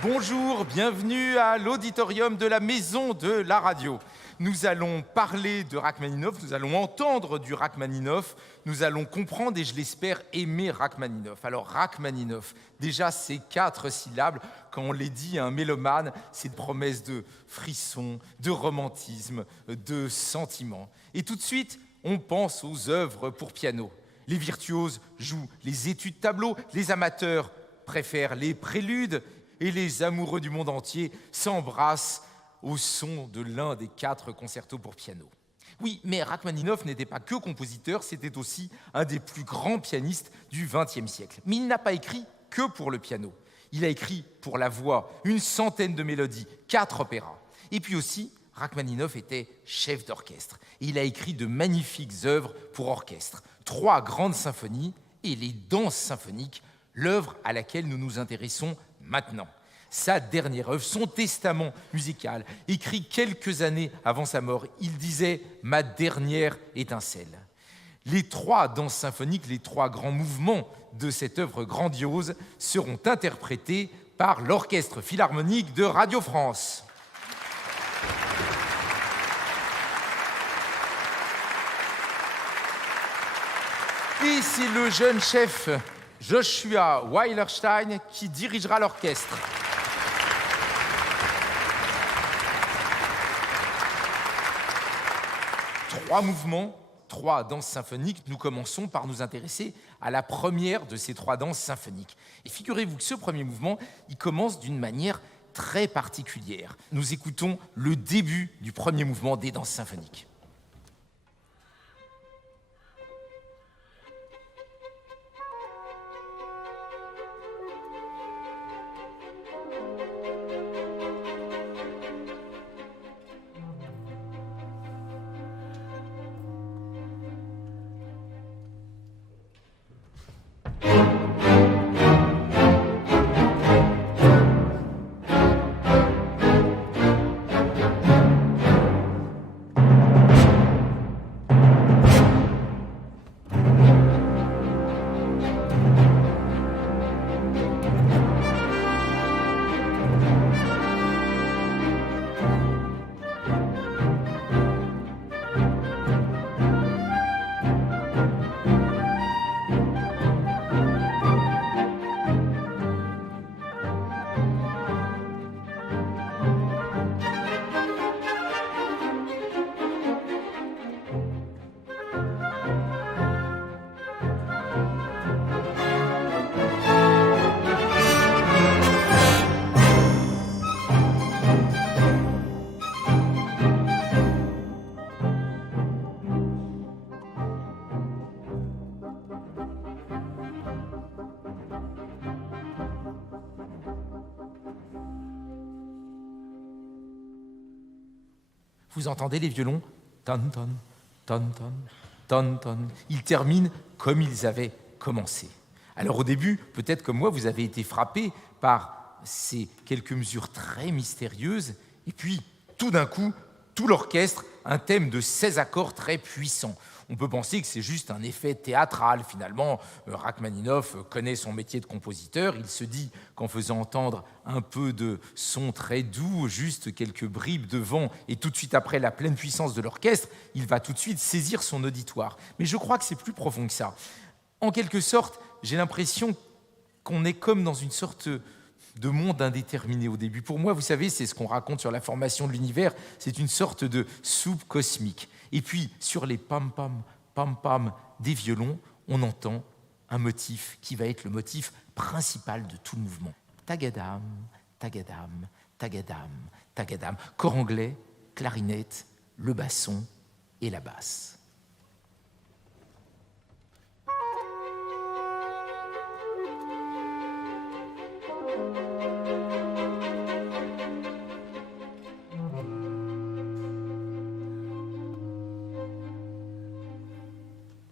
Bonjour, bienvenue à l'auditorium de la Maison de la Radio. Nous allons parler de Rachmaninov, nous allons entendre du Rachmaninov, nous allons comprendre et je l'espère aimer Rachmaninov. Alors Rachmaninov, déjà ces 4 syllabes, quand on les dit à un mélomane, c'est une promesse de frisson, de romantisme, de sentiment. Et tout de suite, on pense aux œuvres pour piano. Les virtuoses jouent les études tableaux, les amateurs préfèrent les préludes et les amoureux du monde entier s'embrassent au son de l'un des 4 concertos pour piano. Oui, mais Rachmaninov n'était pas que compositeur, c'était aussi un des plus grands pianistes du XXe siècle. Mais il n'a pas écrit que pour le piano. Il a écrit pour la voix une centaine de mélodies, 4 opéras. Et puis aussi, Rachmaninov était chef d'orchestre. Et il a écrit de magnifiques œuvres pour orchestre, 3 grandes symphonies et les danses symphoniques, l'œuvre à laquelle nous nous intéressons maintenant. Sa dernière œuvre, son testament musical, écrit quelques années avant sa mort, il disait « Ma dernière étincelle ». Les 3 danses symphoniques, les 3 grands mouvements de cette œuvre grandiose seront interprétés par l'Orchestre Philharmonique de Radio France. Et c'est le jeune chef Joshua Weilerstein qui dirigera l'orchestre. Trois mouvements, 3 danses symphoniques. Nous commençons par nous intéresser à la première de ces 3 danses symphoniques. Et figurez-vous que ce premier mouvement, il commence d'une manière très particulière. Nous écoutons le début du premier mouvement des danses symphoniques. Vous entendez les violons ? Ton, ton, ton, ton, ton, ton. Ils terminent comme ils avaient commencé. Alors au début, peut-être comme moi, vous avez été frappé par ces quelques mesures très mystérieuses, et puis tout d'un coup, tout l'orchestre, un thème de 16 accords très puissant. On peut penser que c'est juste un effet théâtral. Finalement, Rachmaninov connaît son métier de compositeur. Il se dit qu'en faisant entendre un peu de son très doux, juste quelques bribes de vent, et tout de suite après la pleine puissance de l'orchestre, il va tout de suite saisir son auditoire. Mais je crois que c'est plus profond que ça. En quelque sorte, j'ai l'impression qu'on est comme dans une sorte de monde indéterminé au début. Pour moi, vous savez, c'est ce qu'on raconte sur la formation de l'univers, c'est une sorte de soupe cosmique. Et puis, sur les pam-pam, pam-pam des violons, on entend un motif qui va être le motif principal de tout le mouvement. Tagadam, tagadam, tagadam, tagadam. Corps anglais, clarinette, le basson et la basse.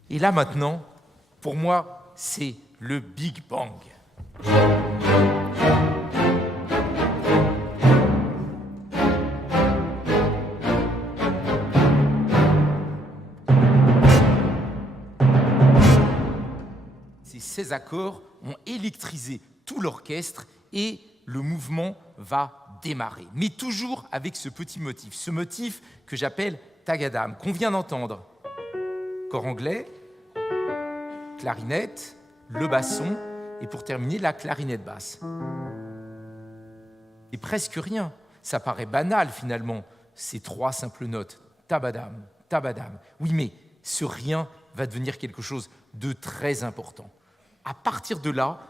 Et là maintenant, pour moi, c'est le Big Bang. Ces 16 accords ont électrisé tout l'orchestre et le mouvement va démarrer. Mais toujours avec ce motif que j'appelle tagadam, qu'on vient d'entendre. Corps anglais, clarinette, le basson, et pour terminer, la clarinette basse. Et presque rien, ça paraît banal finalement, ces 3 simples notes, tabadam, tabadam. Oui, mais ce rien va devenir quelque chose de très important. À partir de là,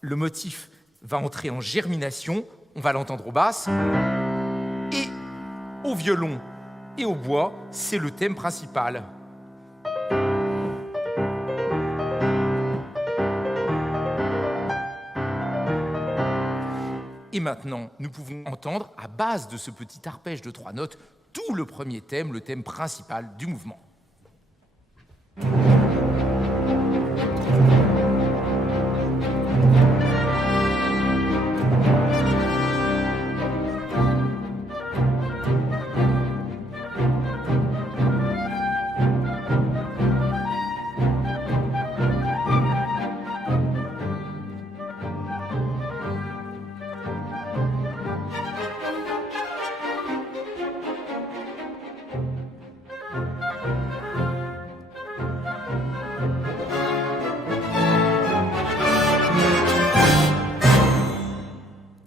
le motif va entrer en germination, on va l'entendre aux basses, et au violon et au bois, c'est le thème principal. Et maintenant, nous pouvons entendre, à base de ce petit arpège de 3 notes, tout le premier thème, le thème principal du mouvement.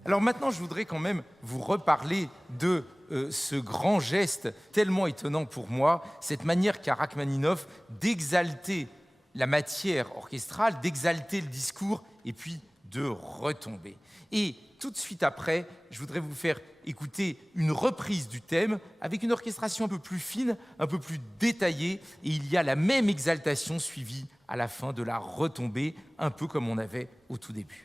Alors maintenant, je voudrais quand même vous reparler de ce grand geste tellement étonnant pour moi, cette manière qu'a Rachmaninov d'exalter la matière orchestrale, d'exalter le discours et puis de retomber. Et tout de suite après, je voudrais vous faire écouter une reprise du thème avec une orchestration un peu plus fine, un peu plus détaillée, et il y a la même exaltation suivie à la fin de la retombée, un peu comme on avait au tout début.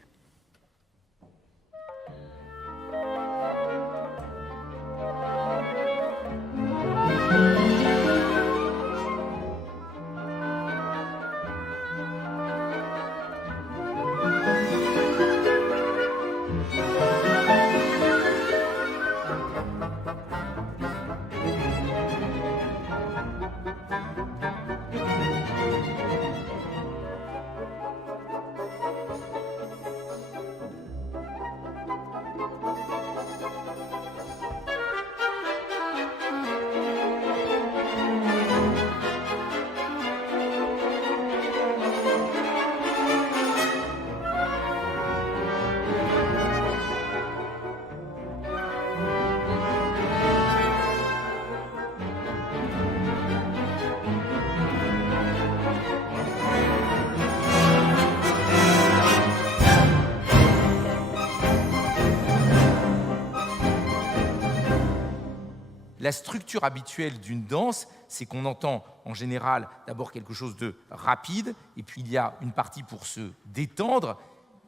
La structure habituelle d'une danse, c'est qu'on entend en général d'abord quelque chose de rapide, et puis il y a une partie pour se détendre,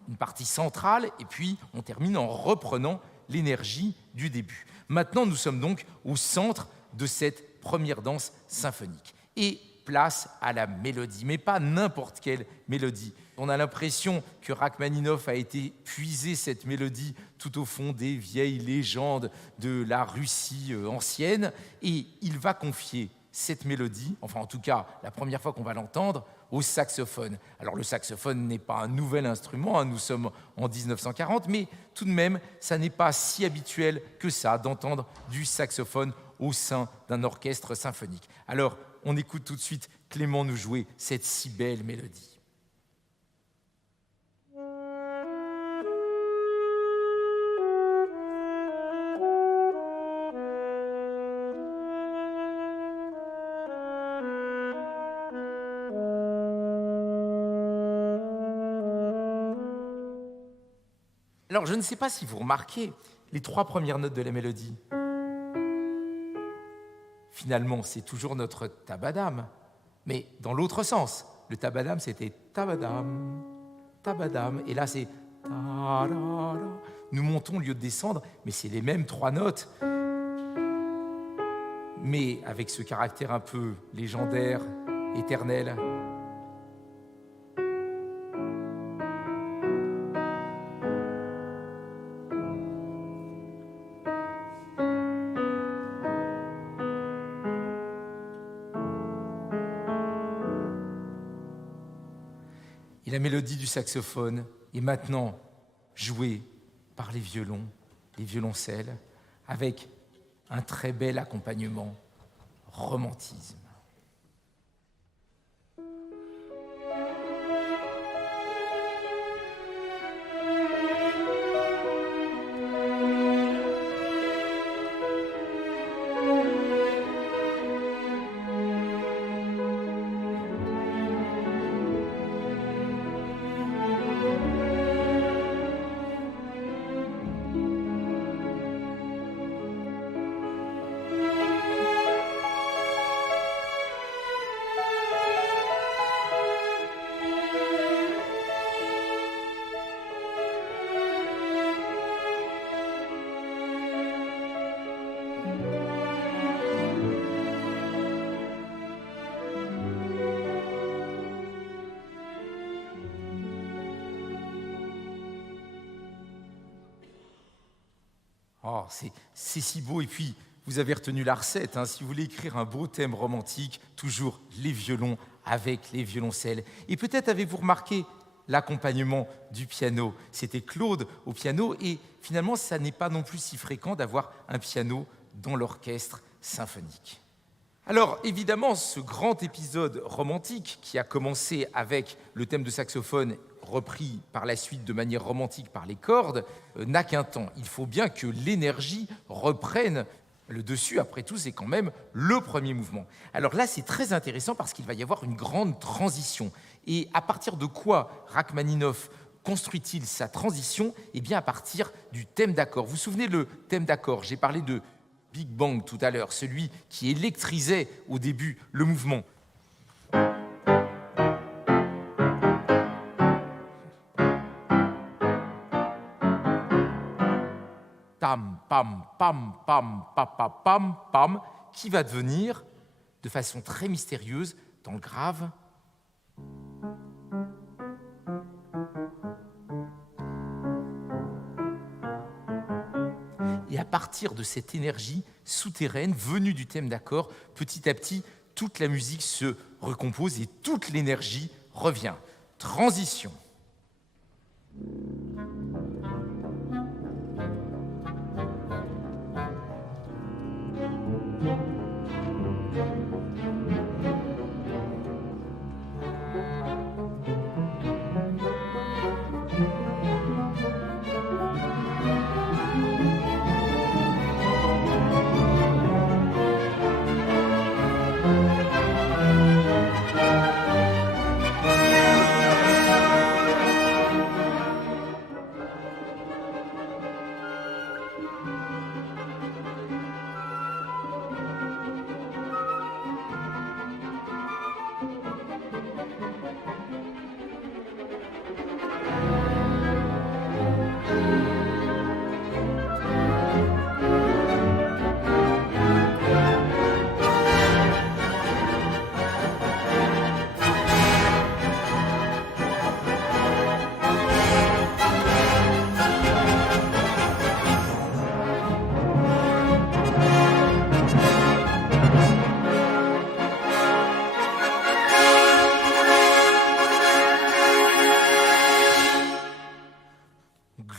une partie centrale, et puis on termine en reprenant l'énergie du début. Maintenant, nous sommes donc au centre de cette première danse symphonique. Et place à la mélodie, mais pas n'importe quelle mélodie. On a l'impression que Rachmaninov a été puiser cette mélodie tout au fond des vieilles légendes de la Russie ancienne, et il va confier cette mélodie, enfin en tout cas la première fois qu'on va l'entendre, au saxophone. Alors le saxophone n'est pas un nouvel instrument, hein, nous sommes en 1940, mais tout de même, ça n'est pas si habituel que ça d'entendre du saxophone au sein d'un orchestre symphonique. Alors, on écoute tout de suite Clément nous jouer cette si belle mélodie. Alors, je ne sais pas si vous remarquez les 3 premières notes de la mélodie. Finalement, c'est toujours notre tabadam, mais dans l'autre sens. Le tabadam, c'était tabadam, tabadam, et là, c'est ta-da-da. Nous montons au lieu de descendre, mais c'est les mêmes 3 notes, mais avec ce caractère un peu légendaire, éternel. Et la mélodie du saxophone est maintenant jouée par les violons, les violoncelles, avec un très bel accompagnement, romantisme. Oh, c'est si beau. Et puis, vous avez retenu la recette. Hein. Si vous voulez écrire un beau thème romantique, toujours les violons avec les violoncelles. Et peut-être avez-vous remarqué l'accompagnement du piano. C'était Claude au piano. Et finalement, ça n'est pas non plus si fréquent d'avoir un piano dans l'orchestre symphonique. Alors, évidemment, ce grand épisode romantique qui a commencé avec le thème de saxophone repris par la suite de manière romantique par les cordes, n'a qu'un temps. Il faut bien que l'énergie reprenne le dessus. Après tout, c'est quand même le premier mouvement. Alors là, c'est très intéressant parce qu'il va y avoir une grande transition. Et à partir de quoi Rachmaninov construit-il sa transition ? Eh bien, à partir du thème d'accord. Vous vous souvenez le thème d'accord ? J'ai parlé de Big Bang tout à l'heure, celui qui électrisait au début le mouvement. Tam, pam, pam, pam, pam, pam, pam, qui va devenir, de façon très mystérieuse, dans le grave, et à partir de cette énergie souterraine venue du thème d'accord, petit à petit, toute la musique se recompose et toute l'énergie revient. Transition.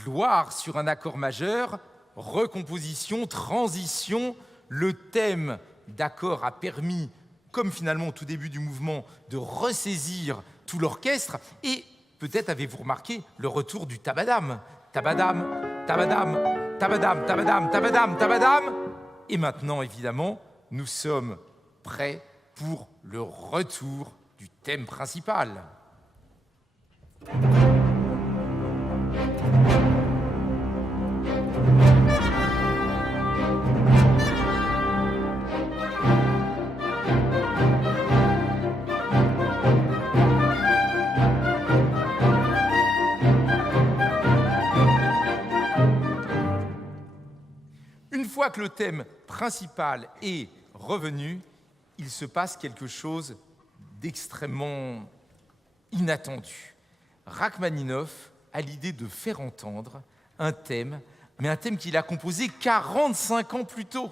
Gloire sur un accord majeur, recomposition, transition, le thème d'accord a permis, comme finalement au tout début du mouvement, de ressaisir tout l'orchestre. Et peut-être avez-vous remarqué le retour du tabadam. Tabadam, tabadam, tabadam, tabadam, tabadam, tabadam. Et maintenant, évidemment, nous sommes prêts pour le retour du thème principal. Une fois que le thème principal est revenu, il se passe quelque chose d'extrêmement inattendu. Rachmaninov a l'idée de faire entendre un thème, mais un thème qu'il a composé 45 ans plus tôt,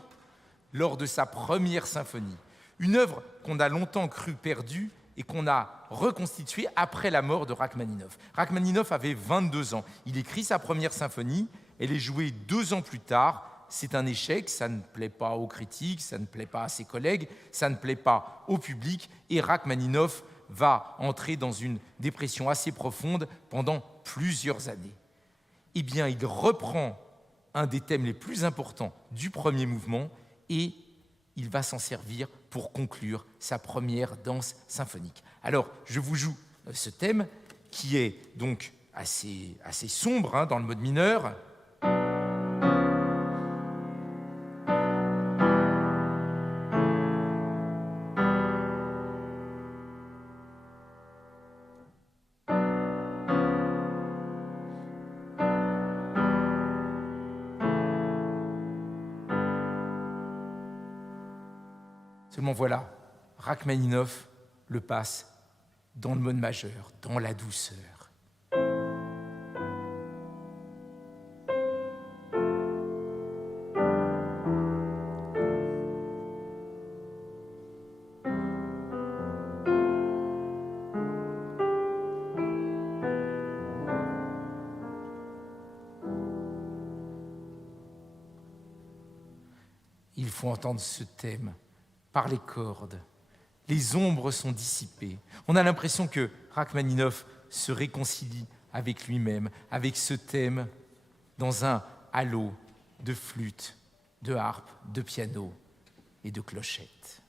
lors de sa première symphonie. Une œuvre qu'on a longtemps cru perdue et qu'on a reconstituée après la mort de Rachmaninov. Rachmaninov avait 22 ans. Il écrit sa première symphonie, Elle est jouée 2 ans plus tard. C'est un échec, ça ne plaît pas aux critiques, ça ne plaît pas à ses collègues, ça ne plaît pas au public, et Rachmaninov va entrer dans une dépression assez profonde pendant plusieurs années. Eh bien, il reprend un des thèmes les plus importants du premier mouvement et il va s'en servir pour conclure sa première danse symphonique. Alors, je vous joue ce thème qui est donc assez sombre dans le mode mineur. Seulement voilà, Rachmaninov le passe dans le mode majeur, dans la douceur. Il faut entendre ce thème par les cordes. Les ombres sont dissipées. On a l'impression que Rachmaninov se réconcilie avec lui-même, avec ce thème, dans un halo de flûte, de harpe, de piano et de clochettes.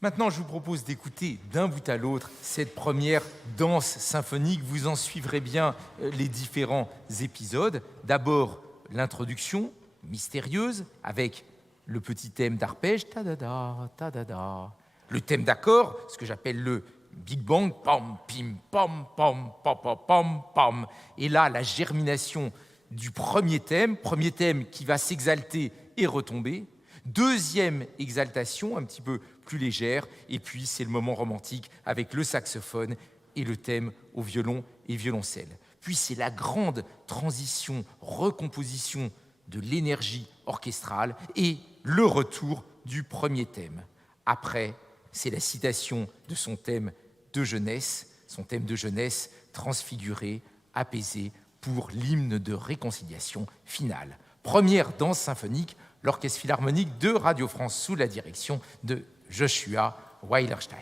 Maintenant, je vous propose d'écouter d'un bout à l'autre cette première danse symphonique. Vous en suivrez bien les différents épisodes. D'abord, l'introduction mystérieuse avec le petit thème d'arpège, ta-da-da, ta-da-da. Le thème d'accord, ce que j'appelle le Big Bang, pam, pim, pam, pam, pam, pam, pam, pam. Et là, la germination du premier thème qui va s'exalter et retomber. Deuxième exaltation, un petit peu plus légère, et puis c'est le moment romantique avec le saxophone et le thème au violon et violoncelle. Puis c'est la grande transition, recomposition de l'énergie orchestrale et le retour du premier thème. Après, c'est la citation de son thème de jeunesse transfiguré, apaisé pour l'hymne de réconciliation finale. Première danse symphonique, l'Orchestre Philharmonique de Radio France sous la direction de Joshua Weilerstein.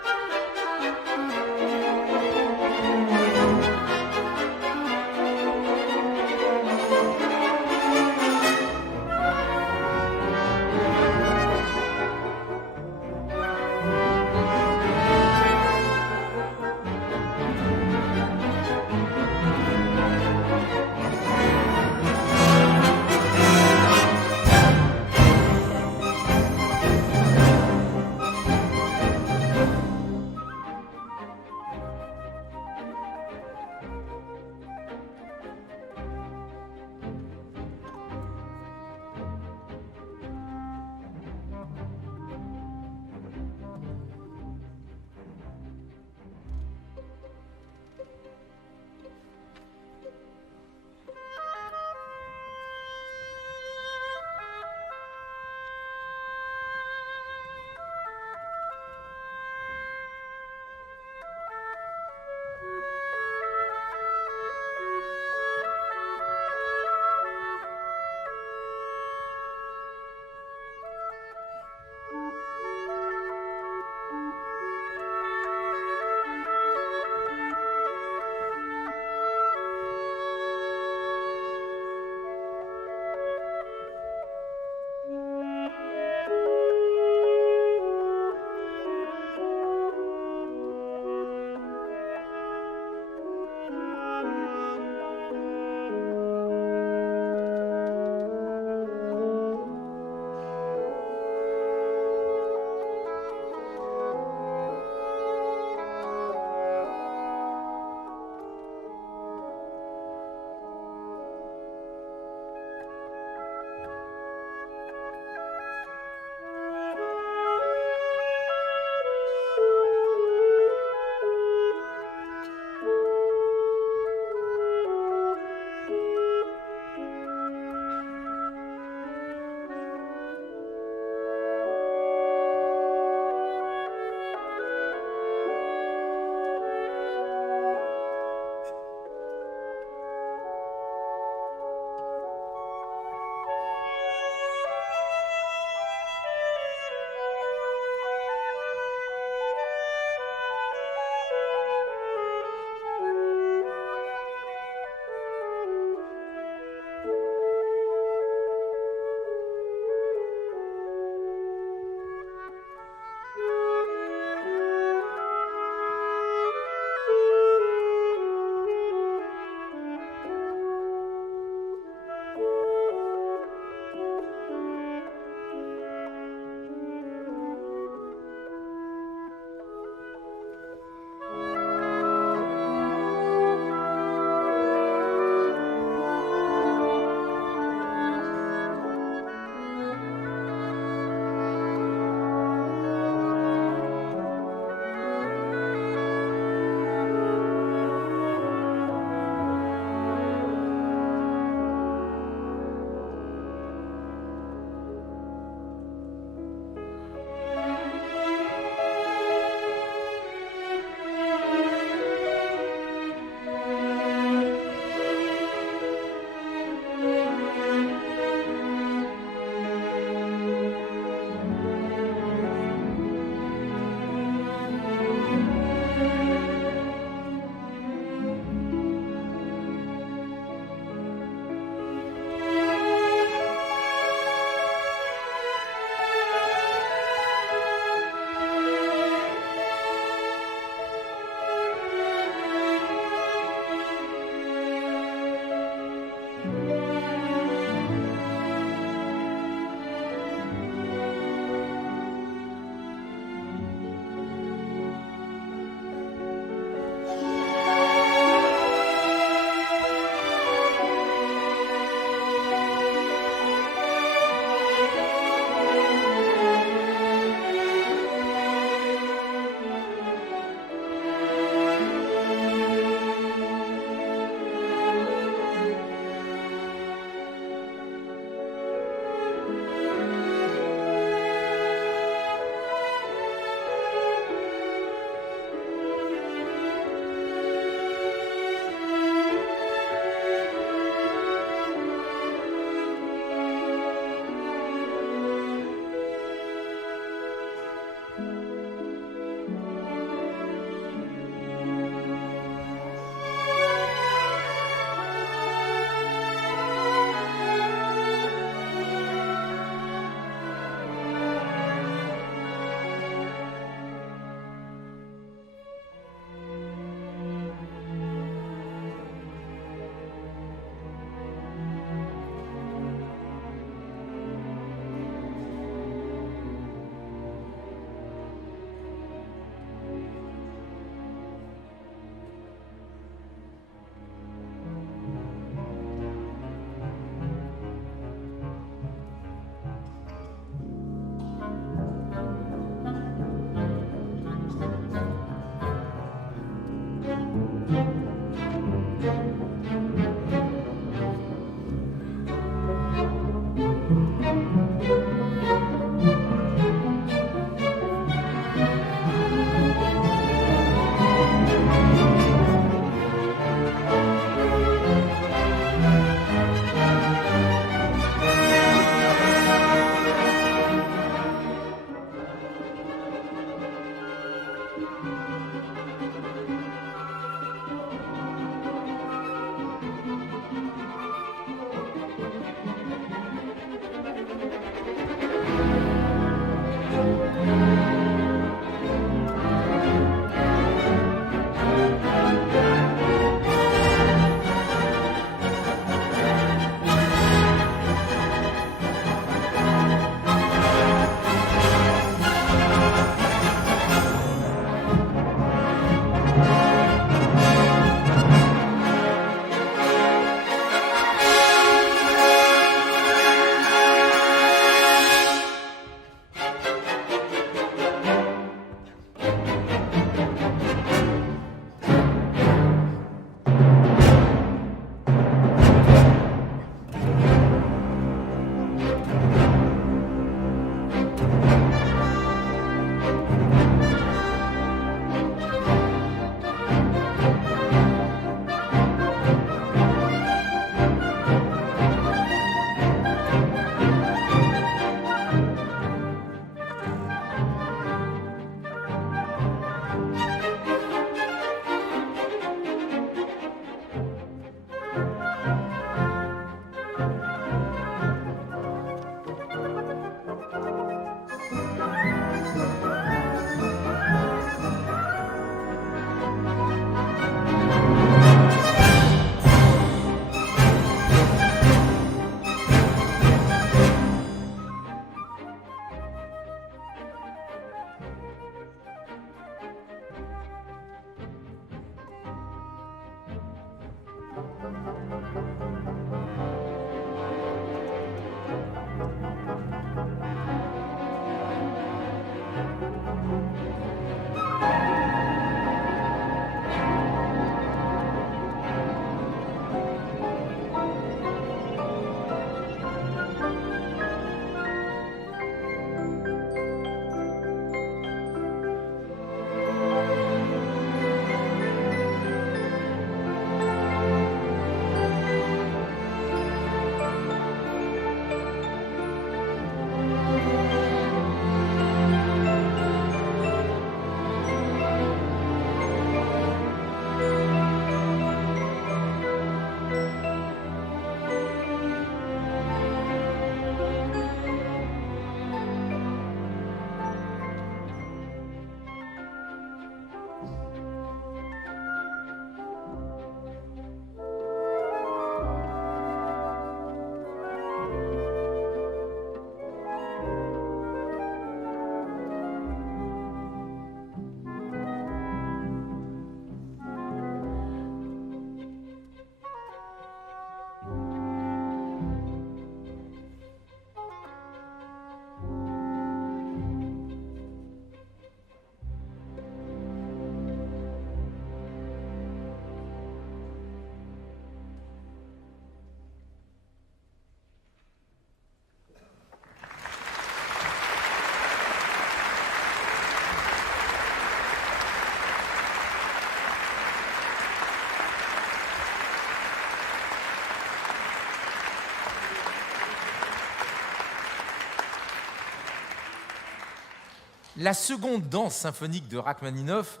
La seconde danse symphonique de Rachmaninoff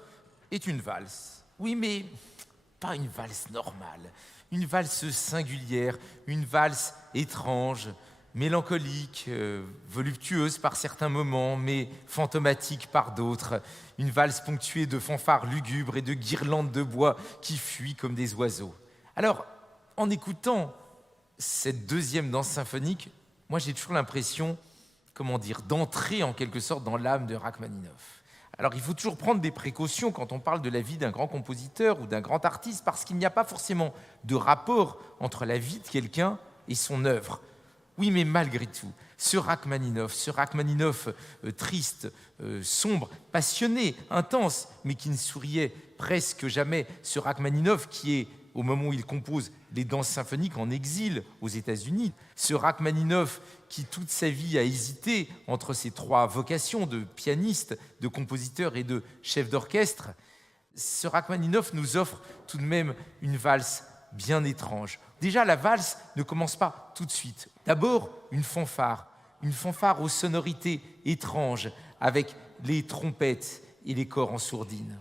est une valse. Oui, mais pas une valse normale. Une valse singulière, une valse étrange, mélancolique, voluptueuse par certains moments, mais fantomatique par d'autres. Une valse ponctuée de fanfares lugubres et de guirlandes de bois qui fuient comme des oiseaux. Alors, en écoutant cette deuxième danse symphonique, moi j'ai toujours l'impression, d'entrer en quelque sorte dans l'âme de Rachmaninoff. Alors il faut toujours prendre des précautions quand on parle de la vie d'un grand compositeur ou d'un grand artiste, parce qu'il n'y a pas forcément de rapport entre la vie de quelqu'un et son œuvre. Oui, mais malgré tout, ce Rachmaninoff triste, sombre, passionné, intense, mais qui ne souriait presque jamais, ce Rachmaninoff qui est, au moment où il compose les danses symphoniques, en exil aux États-Unis, ce Rachmaninoff qui toute sa vie a hésité entre ses trois vocations de pianiste, de compositeur et de chef d'orchestre, ce Rachmaninoff nous offre tout de même une valse bien étrange. Déjà, la valse ne commence pas tout de suite. D'abord, une fanfare aux sonorités étranges, avec les trompettes et les corps en sourdine.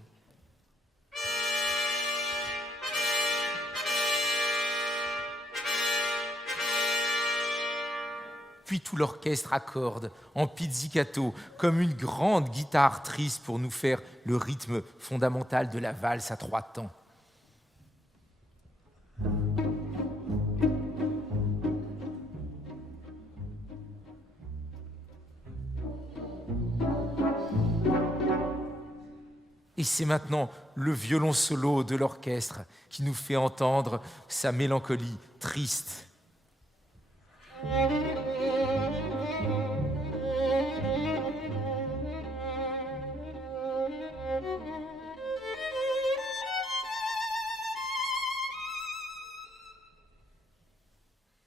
Puis tout l'orchestre accorde en pizzicato, comme une grande guitare triste pour nous faire le rythme fondamental de la valse à trois temps. Et c'est maintenant le violon solo de l'orchestre qui nous fait entendre sa mélancolie triste.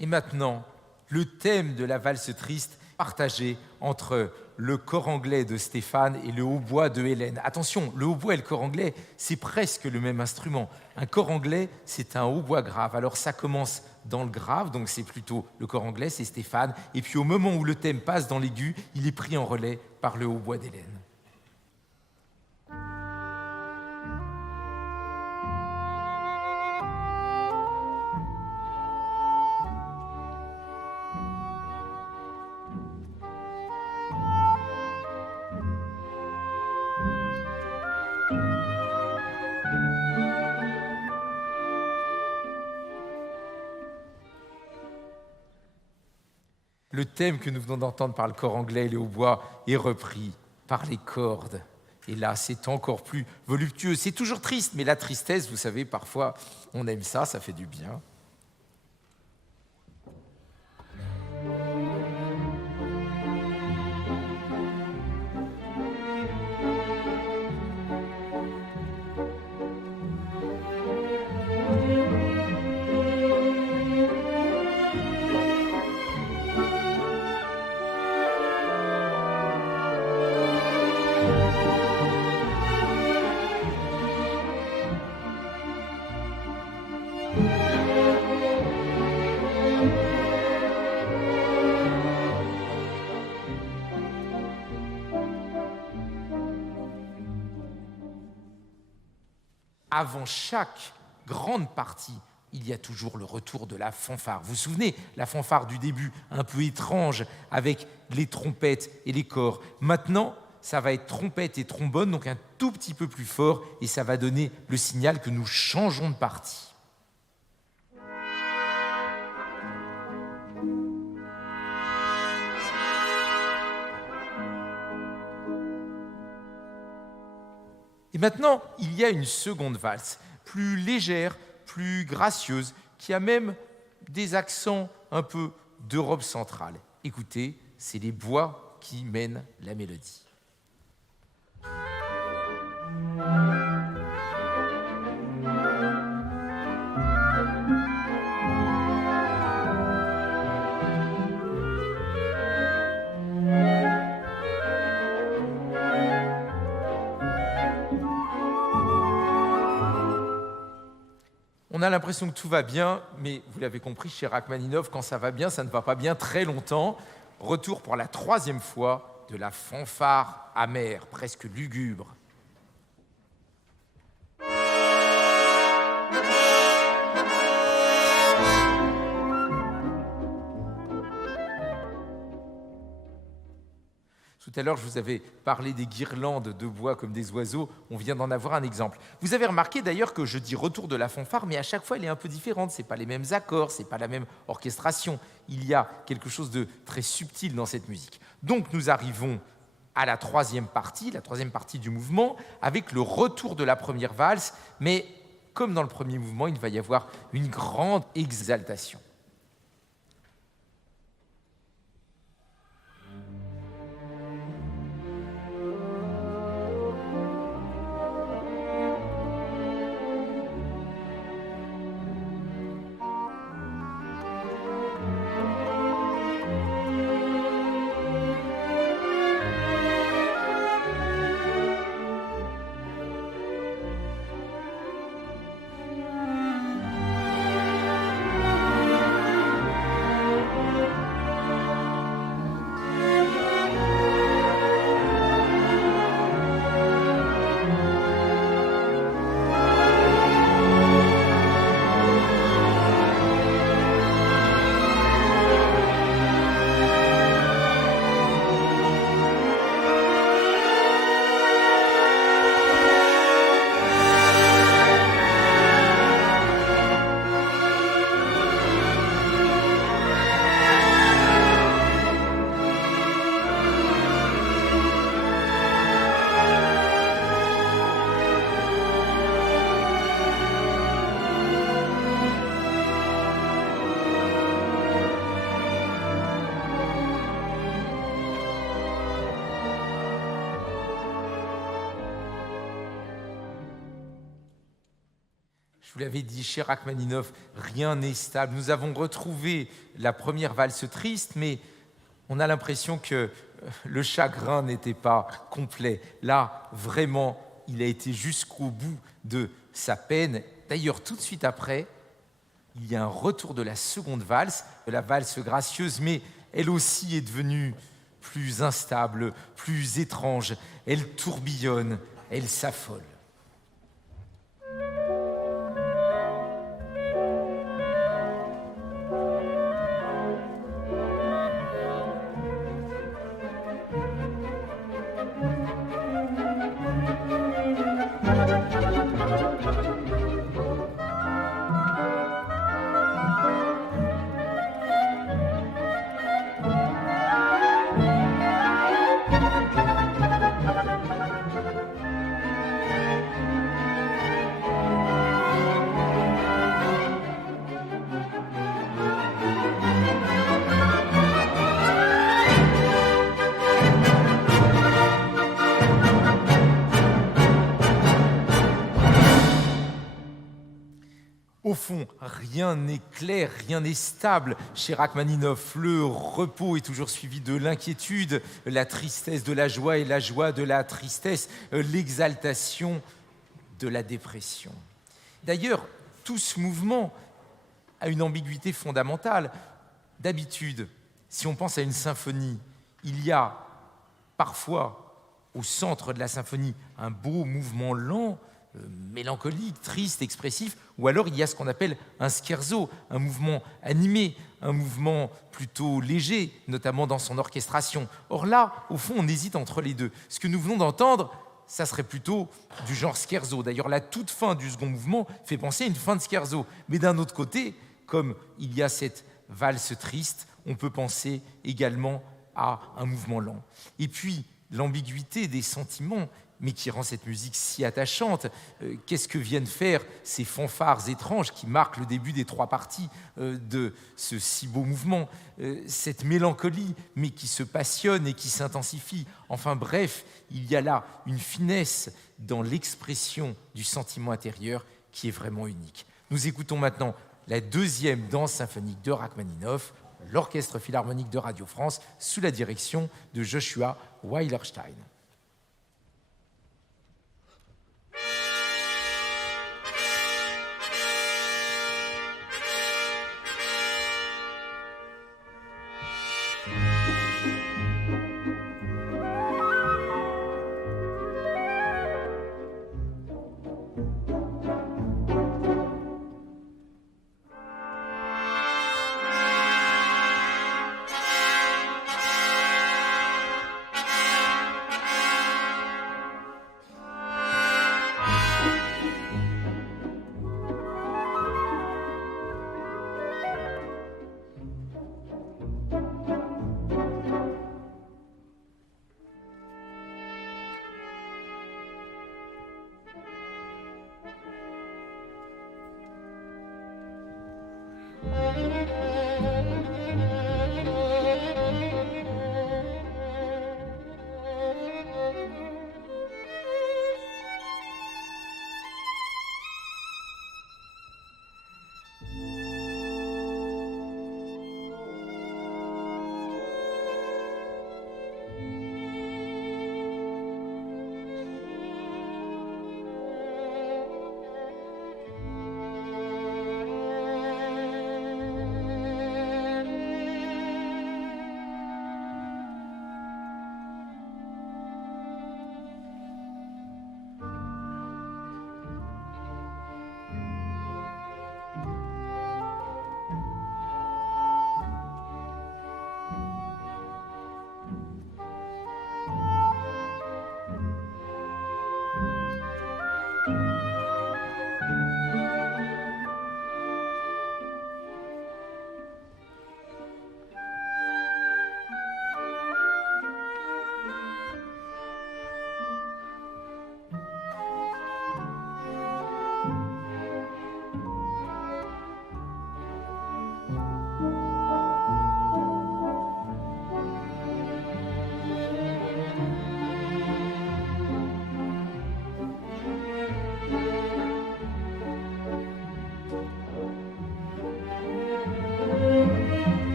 Et maintenant, le thème de la valse triste partagé entre le cor anglais de Stéphane et le hautbois de Hélène. Attention, le hautbois et le cor anglais, c'est presque le même instrument. Un cor anglais, c'est un hautbois grave. Alors ça commence dans le grave, donc c'est plutôt le cor anglais, c'est Stéphane. Et puis au moment où le thème passe dans l'aigu, il est pris en relais par le hautbois d'Hélène. Le thème que nous venons d'entendre par le cor anglais et le hautbois est repris par les cordes. Et là, c'est encore plus voluptueux. C'est toujours triste, mais la tristesse, vous savez, parfois, on aime ça, ça fait du bien. Avant chaque grande partie, il y a toujours le retour de la fanfare. Vous vous souvenez, la fanfare du début, un peu étrange, avec les trompettes et les corps. Maintenant, ça va être trompette et trombone, donc un tout petit peu plus fort, et ça va donner le signal que nous changeons de partie. Et maintenant, il y a une seconde valse, plus légère, plus gracieuse, qui a même des accents un peu d'Europe centrale. Écoutez, c'est les bois qui mènent la mélodie. On a l'impression que tout va bien, mais vous l'avez compris, chez Rachmaninoff, quand ça va bien, ça ne va pas bien très longtemps. Retour pour la troisième fois de la fanfare amère, presque lugubre. Tout à l'heure, je vous avais parlé des guirlandes de bois comme des oiseaux. On vient d'en avoir un exemple. Vous avez remarqué d'ailleurs que je dis retour de la fanfare, mais à chaque fois, elle est un peu différente. Ce n'est pas les mêmes accords, ce n'est pas la même orchestration. Il y a quelque chose de très subtil dans cette musique. Donc, nous arrivons à la troisième partie du mouvement, avec le retour de la première valse. Mais comme dans le premier mouvement, il va y avoir une grande exaltation. Je vous l'avais dit, chez Rachmaninoff, rien n'est stable. Nous avons retrouvé la première valse triste, mais on a l'impression que le chagrin n'était pas complet. Là, vraiment, il a été jusqu'au bout de sa peine. D'ailleurs, tout de suite après, il y a un retour de la seconde valse, de la valse gracieuse, mais elle aussi est devenue plus instable, plus étrange. Elle tourbillonne, elle s'affole. Au fond, rien n'est clair, rien n'est stable chez Rachmaninoff. Le repos est toujours suivi de l'inquiétude, la tristesse de la joie et la joie de la tristesse, l'exaltation de la dépression. D'ailleurs, tout ce mouvement a une ambiguïté fondamentale. D'habitude, si on pense à une symphonie, il y a parfois au centre de la symphonie un beau mouvement lent, mélancolique, triste, expressif, ou alors il y a ce qu'on appelle un scherzo, un mouvement animé, un mouvement plutôt léger, notamment dans son orchestration. Or là, au fond, on hésite entre les deux. Ce que nous venons d'entendre, ça serait plutôt du genre scherzo. D'ailleurs, la toute fin du second mouvement fait penser à une fin de scherzo. Mais d'un autre côté, comme il y a cette valse triste, on peut penser également à un mouvement lent. Et puis, l'ambiguïté des sentiments, mais qui rend cette musique si attachante. Qu'est-ce que viennent faire ces fanfares étranges qui marquent le début des trois parties de ce si beau mouvement? Cette mélancolie, mais qui se passionne et qui s'intensifie. Enfin bref, il y a là une finesse dans l'expression du sentiment intérieur qui est vraiment unique. Nous écoutons maintenant la deuxième danse symphonique de Rachmaninoff, l'Orchestre Philharmonique de Radio France, sous la direction de Joshua Weilerstein.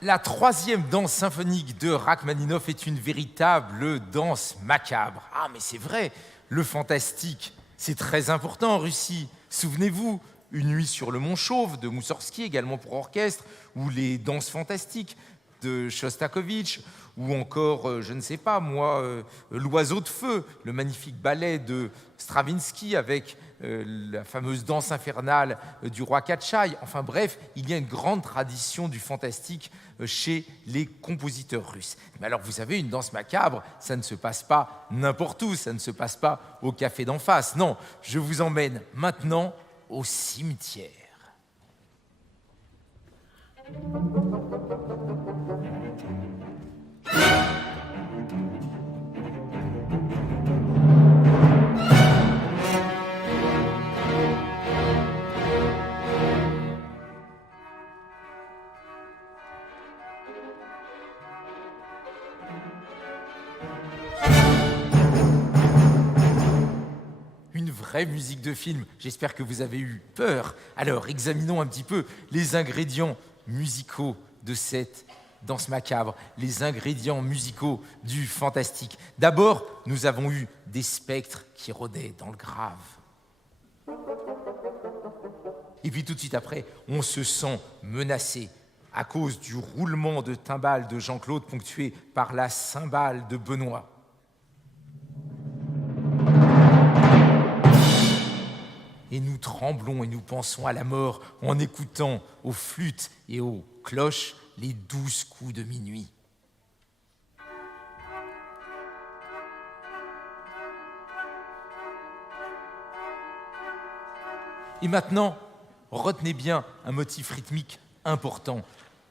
La troisième danse symphonique de Rachmaninoff est une véritable danse macabre. Ah, mais c'est vrai, le fantastique, c'est très important en Russie. Souvenez-vous, Une nuit sur le Mont Chauve de Moussorgsky, également pour orchestre, ou les danses fantastiques de Shostakovich, ou encore, je ne sais pas moi, L'Oiseau de Feu, le magnifique ballet de Stravinsky avec la fameuse danse infernale du roi Katchaï. Enfin bref, il y a une grande tradition du fantastique chez les compositeurs russes. Mais alors vous savez, une danse macabre, ça ne se passe pas n'importe où, ça ne se passe pas au café d'en face. Non, je vous emmène maintenant au cimetière. Une vraie musique de film. J'espère que vous avez eu peur. Alors, examinons un petit peu les ingrédients musicaux de cette danse macabre, les ingrédients musicaux du fantastique. D'abord, nous avons eu des spectres qui rôdaient dans le grave. Et puis tout de suite après, on se sent menacé à cause du roulement de timbales de Jean-Claude ponctué par la cymbale de Benoît. Et nous tremblons et nous pensons à la mort en écoutant aux flûtes et aux cloches les 12 coups de minuit. Et maintenant, retenez bien un motif rythmique important,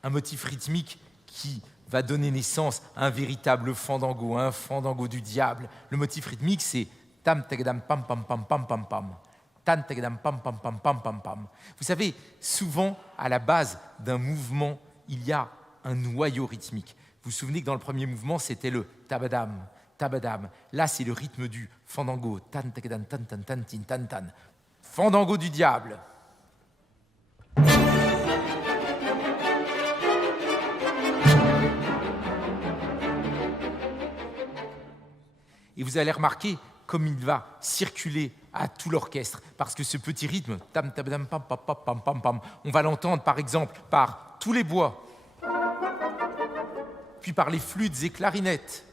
un motif rythmique qui va donner naissance à un véritable fandango, un fandango du diable. Le motif rythmique, c'est tam tagadam pam pam pam pam pam pam. Tan tagadam pam pam pam pam pam pam. Vous savez, souvent, à la base d'un mouvement, il y a un noyau rythmique. Vous vous souvenez que dans le premier mouvement, c'était le tabadam, tabadam. Là, c'est le rythme du fandango. Tan tagadam tan tan tan tin tan tan. Fandango du diable. Et vous allez remarquer comme il va circuler à tout l'orchestre, parce que ce petit rythme, tam tam pam pam pam pam pam, on va l'entendre par exemple par tous les bois, puis par les flûtes et clarinettes,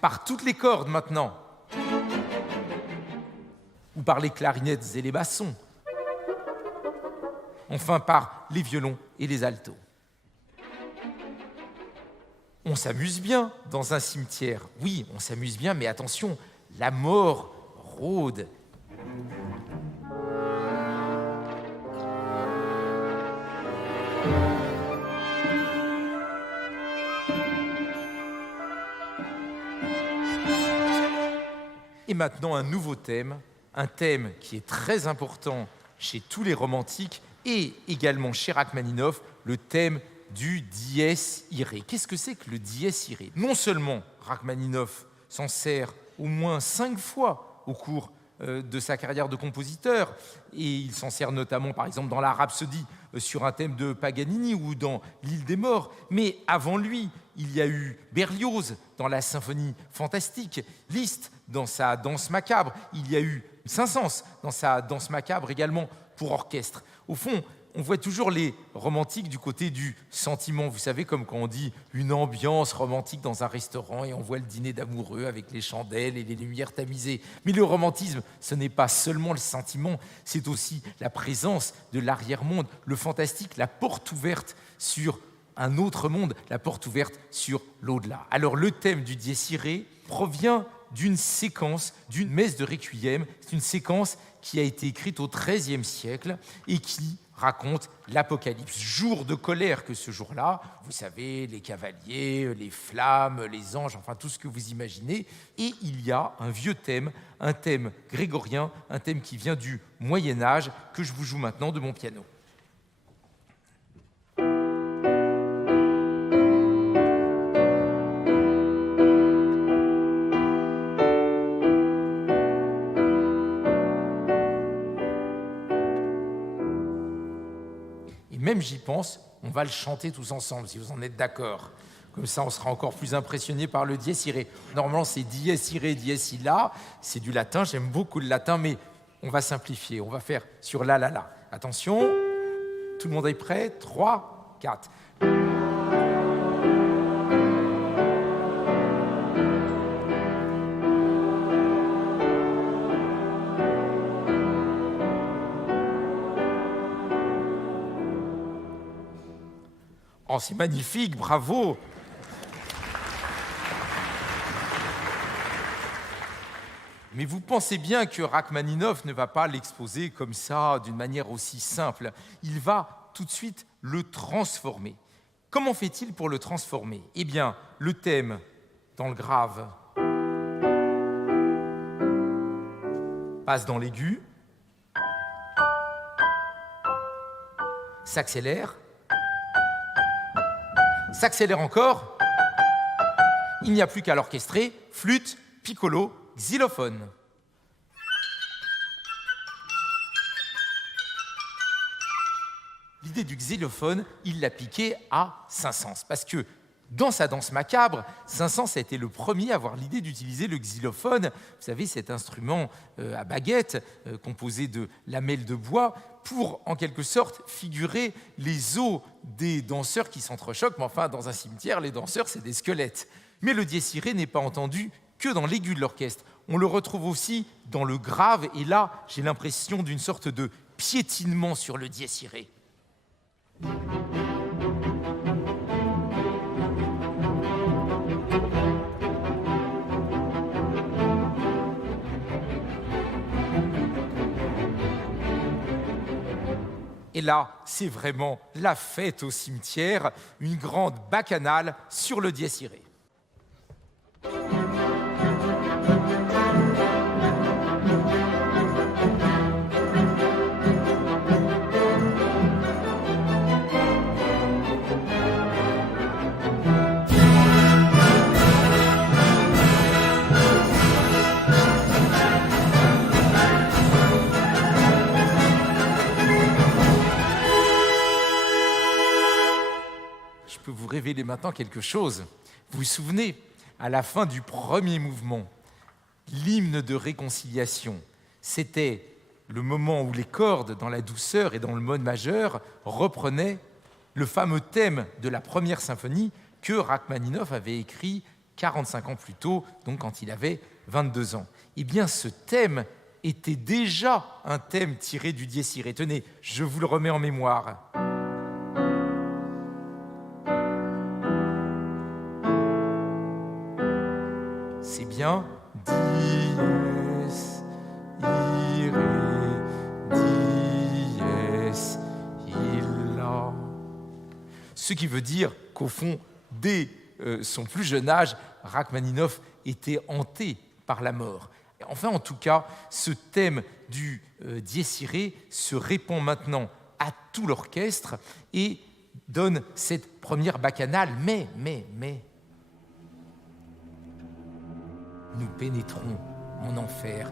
par toutes les cordes maintenant, ou par les clarinettes et les bassons, enfin par les violons et les altos. On s'amuse bien dans un cimetière. Oui, on s'amuse bien, mais attention, la mort rôde. Et maintenant, un nouveau thème, un thème qui est très important chez tous les romantiques et également chez Rachmaninoff, le thème du dies irae. Qu'est-ce que c'est que le dies irae? Non seulement Rachmaninoff s'en sert au moins 5 fois au cours de sa carrière de compositeur, et il s'en sert notamment par exemple dans la Rhapsodie sur un thème de Paganini ou dans L'Île des Morts, mais avant lui, il y a eu Berlioz dans la symphonie fantastique, Liszt dans sa danse macabre, il y a eu Saint-Saëns dans sa danse macabre également pour orchestre. Au fond, on voit toujours les romantiques du côté du sentiment. Vous savez, comme quand on dit une ambiance romantique dans un restaurant et on voit le dîner d'amoureux avec les chandelles et les lumières tamisées. Mais le romantisme, ce n'est pas seulement le sentiment, c'est aussi la présence de l'arrière-monde, le fantastique, la porte ouverte sur un autre monde, la porte ouverte sur l'au-delà. Alors le thème du Dies Irae provient d'une séquence, d'une messe de Requiem. C'est une séquence qui a été écrite au XIIIe siècle et qui raconte l'Apocalypse. Jour de colère que ce jour-là, vous savez, les cavaliers, les flammes, les anges, enfin tout ce que vous imaginez. Et il y a un vieux thème, un thème grégorien, un thème qui vient du Moyen-Âge, que je vous joue maintenant de mon piano. Même j'y pense, On va le chanter tous ensemble, si vous en êtes d'accord. Comme ça, on sera encore plus impressionné par le dies irae. Normalement, c'est dies irae, dies illa. C'est du latin, j'aime beaucoup le latin, mais on va simplifier. On va faire sur la, la, la. Attention, tout le monde est prêt? 3, 4. Oh, c'est magnifique, bravo! Mais vous pensez bien que Rachmaninov ne va pas l'exposer comme ça, d'une manière aussi simple. Il va tout de suite le transformer. Comment fait-il pour le transformer? Eh bien, le thème dans le grave passe dans l'aigu, s'accélère encore. Il n'y a plus qu'à l'orchestrer, flûte, piccolo, xylophone. L'idée du xylophone, il l'a piquée à Saint-Saëns, parce que dans sa danse macabre, Saint-Saëns a été le premier à avoir l'idée d'utiliser le xylophone, vous savez, cet instrument à baguette, composé de lamelles de bois, pour, en quelque sorte, figurer les os des danseurs qui s'entrechoquent. Mais enfin, dans un cimetière, les danseurs, c'est des squelettes. Mais le dies irae n'est pas entendu que dans l'aigu de l'orchestre. On le retrouve aussi dans le grave, et là, j'ai l'impression d'une sorte de piétinement sur le dies irae. Et là, c'est vraiment la fête au cimetière, une grande bacchanale sur le dies irae. Je peux vous révéler maintenant quelque chose. Vous vous souvenez, à la fin du premier mouvement, l'hymne de réconciliation, c'était le moment où les cordes, dans la douceur et dans le mode majeur, reprenaient le fameux thème de la première symphonie que Rachmaninov avait écrit 45 ans plus tôt, donc quand il avait 22 ans. Eh bien, ce thème était déjà un thème tiré du dies irae. Tenez, je vous le remets en mémoire. C'est bien dies irae, dies illa. Ce qui veut dire qu'au fond, dès son plus jeune âge, Rachmaninov était hanté par la mort. Enfin, en tout cas, ce thème du dies irae se répand maintenant à tout l'orchestre et donne cette première bacchanale. Mais, nous pénétrons en enfer.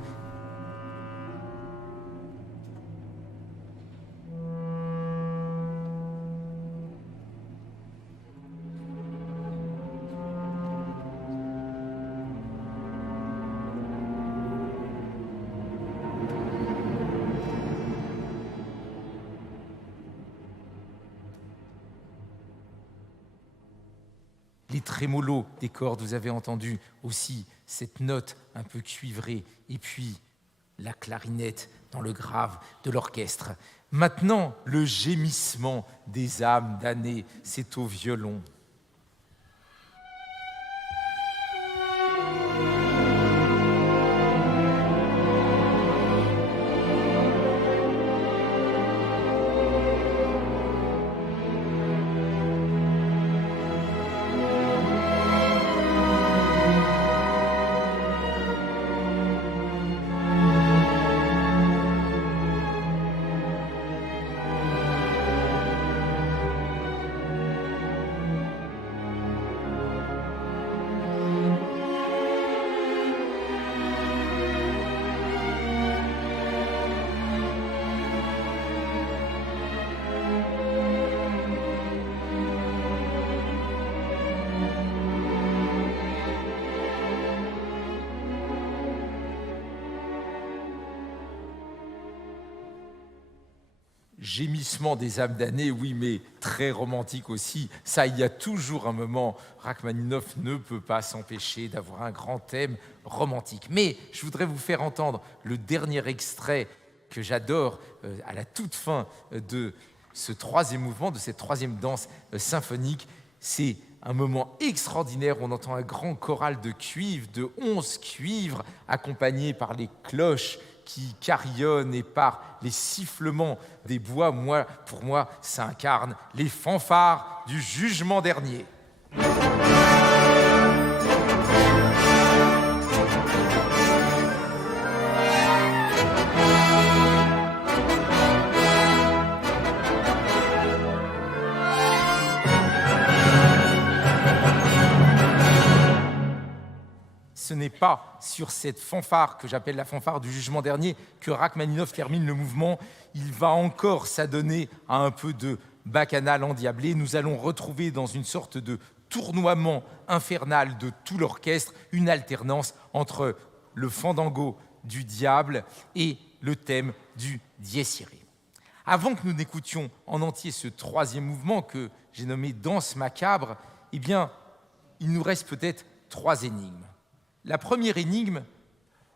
Les trémolos des cordes, vous avez entendu aussi cette note un peu cuivrée, et puis la clarinette dans le grave de l'orchestre. Maintenant, le gémissement des âmes damnées, c'est au violon. gémissement des âmes damnées, oui, mais très romantique aussi. Ça, il y a toujours un moment, Rachmaninoff ne peut pas s'empêcher d'avoir un grand thème romantique. Mais je voudrais vous faire entendre le dernier extrait que j'adore à la toute fin de ce troisième mouvement, de cette troisième danse symphonique. C'est un moment extraordinaire où on entend un grand choral de cuivre, de 11 cuivres, accompagné par les cloches qui carillonnent et par les sifflements des bois. Pour moi, ça incarne les fanfares du jugement dernier. Ce n'est pas sur cette fanfare que j'appelle la fanfare du jugement dernier que Rachmaninoff termine le mouvement. Il va encore s'adonner à un peu de bacchanal endiablé. Nous allons retrouver dans une sorte de tournoiement infernal de tout l'orchestre une alternance entre le fandango du diable et le thème du dies irae. Avant que nous n'écoutions en entier ce troisième mouvement que j'ai nommé Danse macabre, eh bien, il nous reste peut-être 3 énigmes. La première énigme,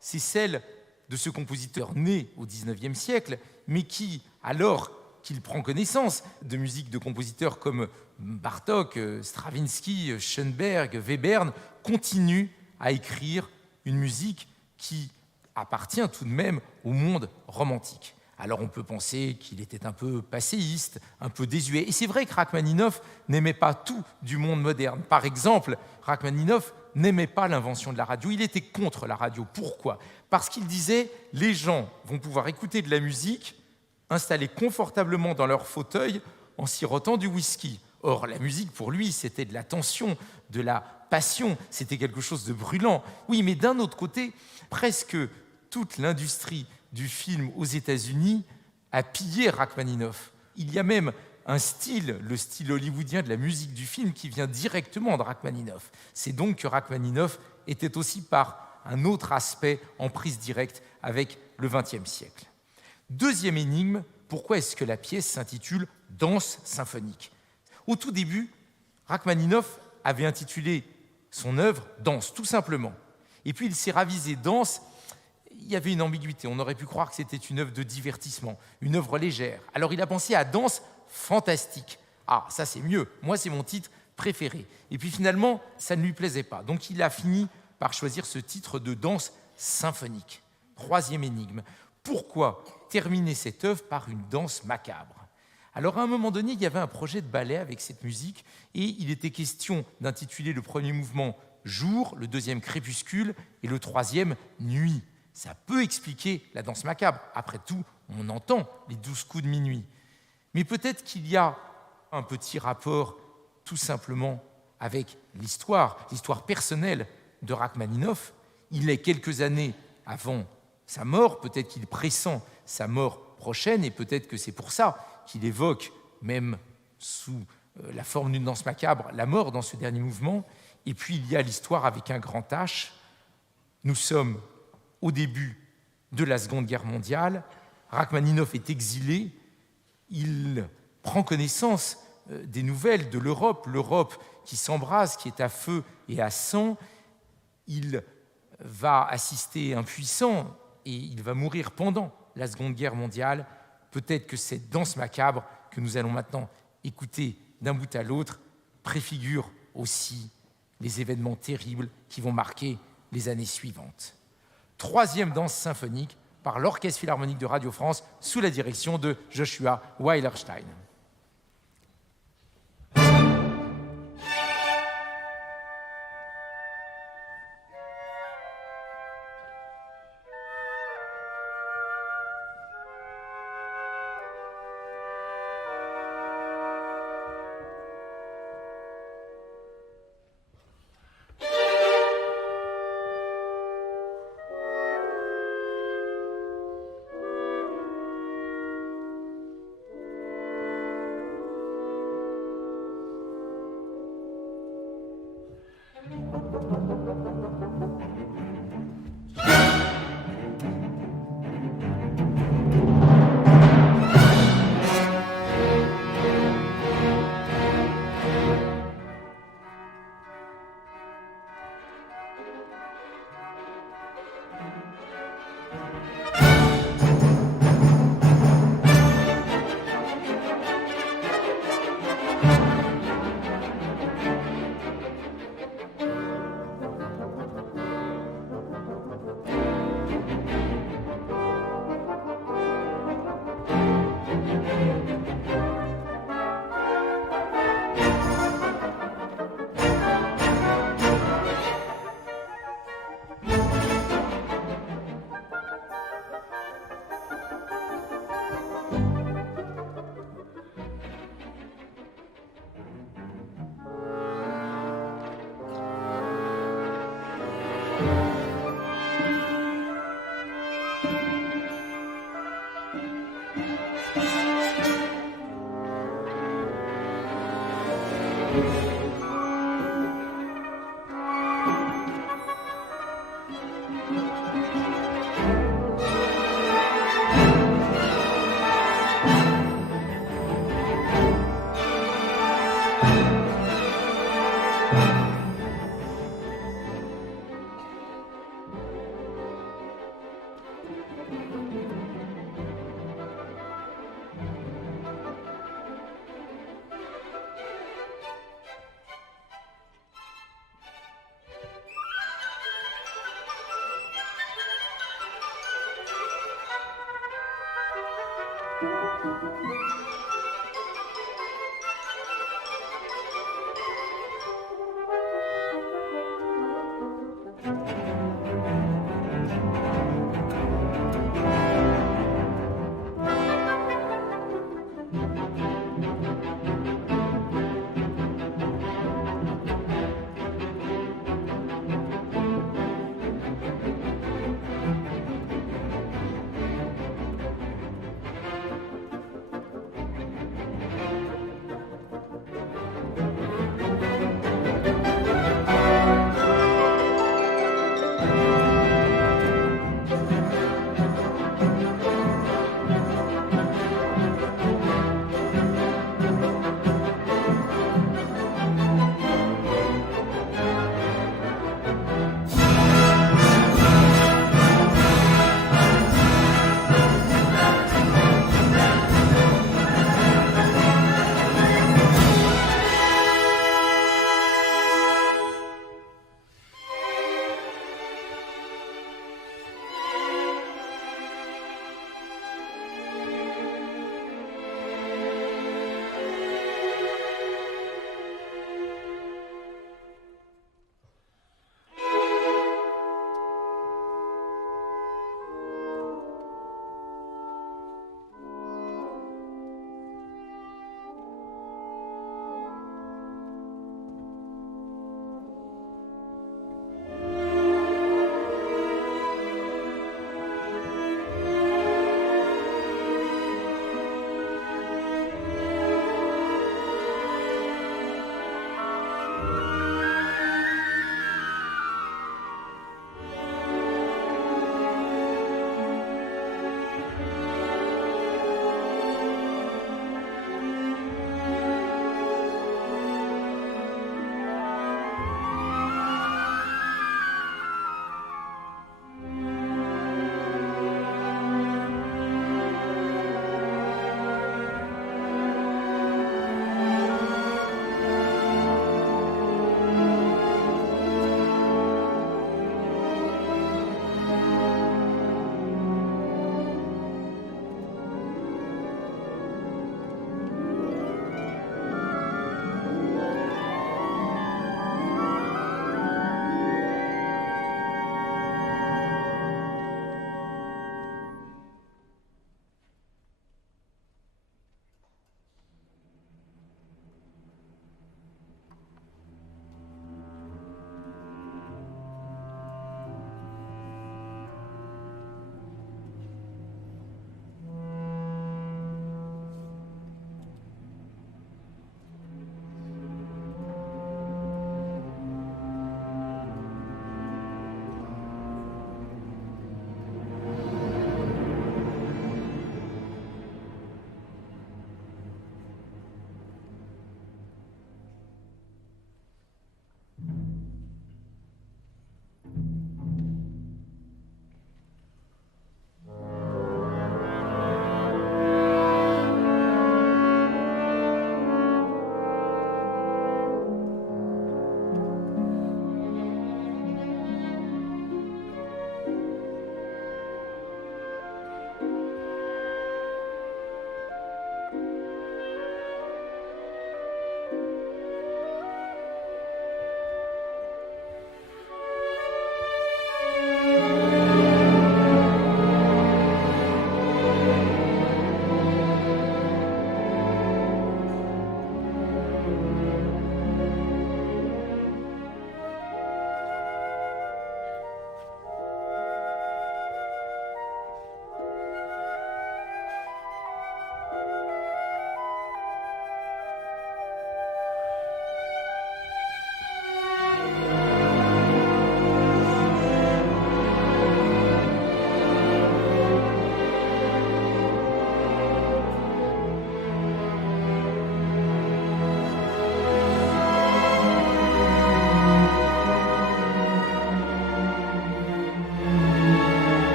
c'est celle de ce compositeur né au XIXe siècle, mais qui, alors qu'il prend connaissance de musique de compositeurs comme Bartók, Stravinsky, Schoenberg, Webern, continue à écrire une musique qui appartient tout de même au monde romantique. Alors on peut penser qu'il était un peu passéiste, un peu désuet. Et c'est vrai que Rachmaninoff n'aimait pas tout du monde moderne. Par exemple, Rachmaninoff n'aimait pas l'invention de la radio, il était contre la radio. Pourquoi ? Parce qu'il disait « les gens vont pouvoir écouter de la musique installés confortablement dans leur fauteuil en sirotant du whisky ». Or, la musique, pour lui, c'était de la tension, de la passion, c'était quelque chose de brûlant. Oui, mais d'un autre côté, presque toute l'industrie du film aux États-Unis a pillé Rachmaninoff. Il y a même un style, le style hollywoodien de la musique du film, qui vient directement de Rachmaninoff. C'est donc que Rachmaninoff était aussi par un autre aspect en prise directe avec le XXe siècle. Deuxième énigme, pourquoi est-ce que la pièce s'intitule « Danse symphonique » ? Au tout début, Rachmaninoff avait intitulé son œuvre « Danse », tout simplement. Et puis il s'est ravisé « Danse ». Il y avait une ambiguïté, on aurait pu croire que c'était une œuvre de divertissement, une œuvre légère. Alors il a pensé à « Danse fantastique ». Ah, ça c'est mieux, moi c'est mon titre préféré. Et puis finalement, ça ne lui plaisait pas. Donc il a fini par choisir ce titre de danse symphonique. Troisième énigme, pourquoi terminer cette œuvre par une danse macabre ? Alors à un moment donné, il y avait un projet de ballet avec cette musique et il était question d'intituler le premier mouvement « Jour », le deuxième « Crépuscule » et le troisième « Nuit ». Ça peut expliquer la danse macabre. Après tout, on entend les 12 coups de minuit. Mais peut-être qu'il y a un petit rapport tout simplement avec l'histoire personnelle de Rachmaninoff. Il est quelques années avant sa mort, peut-être qu'il pressent sa mort prochaine, et peut-être que c'est pour ça qu'il évoque, même sous la forme d'une danse macabre, la mort dans ce dernier mouvement. Et puis il y a l'histoire avec un grand H. Nous sommes au début de la Seconde Guerre mondiale. Rachmaninoff est exilé. Il prend connaissance des nouvelles de l'Europe qui s'embrase, qui est à feu et à sang. Il va assister impuissant et il va mourir pendant la Seconde Guerre mondiale. Peut-être que cette danse macabre que nous allons maintenant écouter d'un bout à l'autre préfigure aussi les événements terribles qui vont marquer les années suivantes. Troisième danse symphonique par l'Orchestre Philharmonique de Radio France sous la direction de Joshua Weilerstein.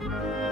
Thank